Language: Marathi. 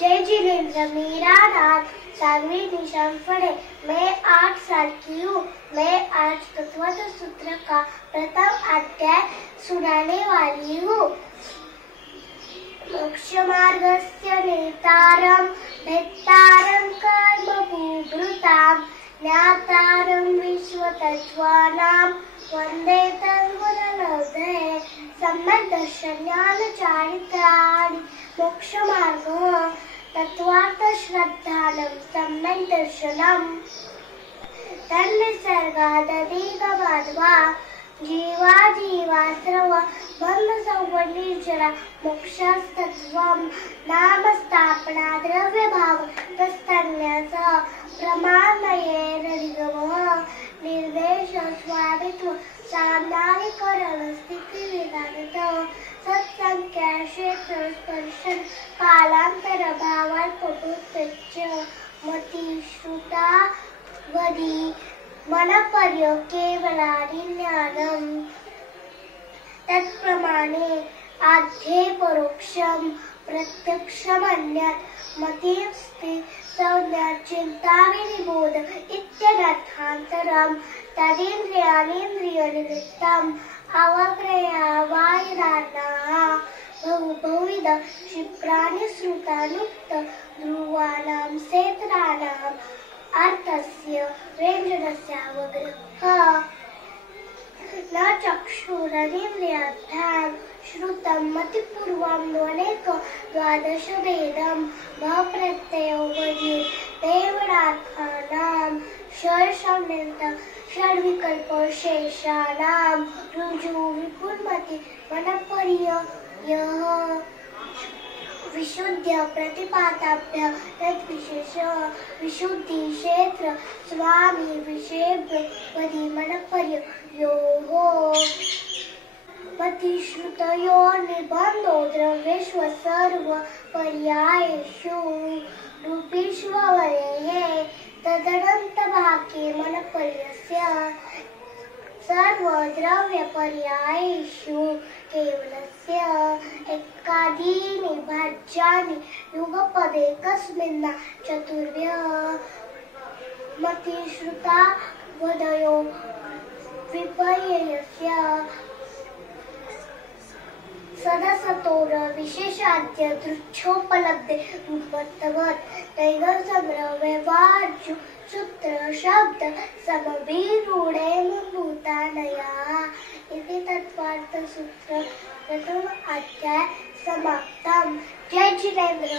जय जिनेन्द्र मेरा नाम साध्वी निशान फड़े। मैं 8 साल की हूँ। मैं आज तत्वतः सूत्र का प्रथम अध्याय सुनाने वाली हूँ। मोक्षमार्गस्य नेतारं भेत्तारं कर्मभूभृतां ज्ञातारं विश्वतत्त्वानां वन्दे तन्मुनिर्नवोदये। सम्यक् दर्शनज्ञानचारित्राणि मोक्षमार्गः तत्त्वार्थश्रद्धानं सम्यक् दर्शनम्। तन्निसर्गादधिगमाद्वा जीवाजीवाश्रव बन्धसंवनिर्जरा मोक्षस्तत्त्वं नाम स्थापना द्रव्यभाव तत्संन्यासः प्रमाणयेरधिगमः निर्देश स्वामित्व साम्नाधिकरण स्थितिविधानतः सत्संख्या क्षेत्र स्पर्शन कालांतर भावाल्पभूतश्च मति श्रुता वदी मनपर्य केवलानि ज्ञानम्। तत्प्रमाणे आध्ये परोक्षं प्रत्यक्षमन्यत् मतिस्ति संज्ञा चिन्ताविनिबोध इत्यनर्थान्तरम्। तदिन्द्रियाणीन्द्रियनिमित्तम् अवग्रहावायनाः बहुविध क्षिप्राणि श्रुतानुक्त ध्रुवाणां क्षेत्राणाम् अर्थस्य व्यञ्जनस्यावग्रहः न चक्षुरनिन्द्रियाभ्यां श्रुतं मतिपूर्वं ध्वनेक द्वादशभेदं भप्रत्ययो वदि देवनाथानां षड्संयन्त षड्विकल्पशेषाणां ऋजु विपुलमति मनपर्ययः विशुद्ध प्रतिपादाभ्य तद्विशेष विशुद्धि क्षेत्र स्वामी विषयभ्य वदि मनपर्ययोः मतिश्रुतयो निबन्धो द्रव्येषु सर्वपर्यायेषु रूपेष्ववरेः तदनन्तभागे मनपर्यस्य सर्वद्रव्यपर्यायेषु केवलस्य एकादीनि भाज्यानि युगपदेकस्मिन् चतुर्भ्यः मतिश्रुता वदयो विपर्ययस्य सदसतोर विशेषाद्य दृच्छोपलब्धे रूपत्वत् तैलसंग्रह व्यवहार्जु सूत्र शब्द समभिरूढेन भूतानया इति तत्त्वार्थ सूत्र प्रथम अध्याय समाप्तम्। जय जिनेन्द्र।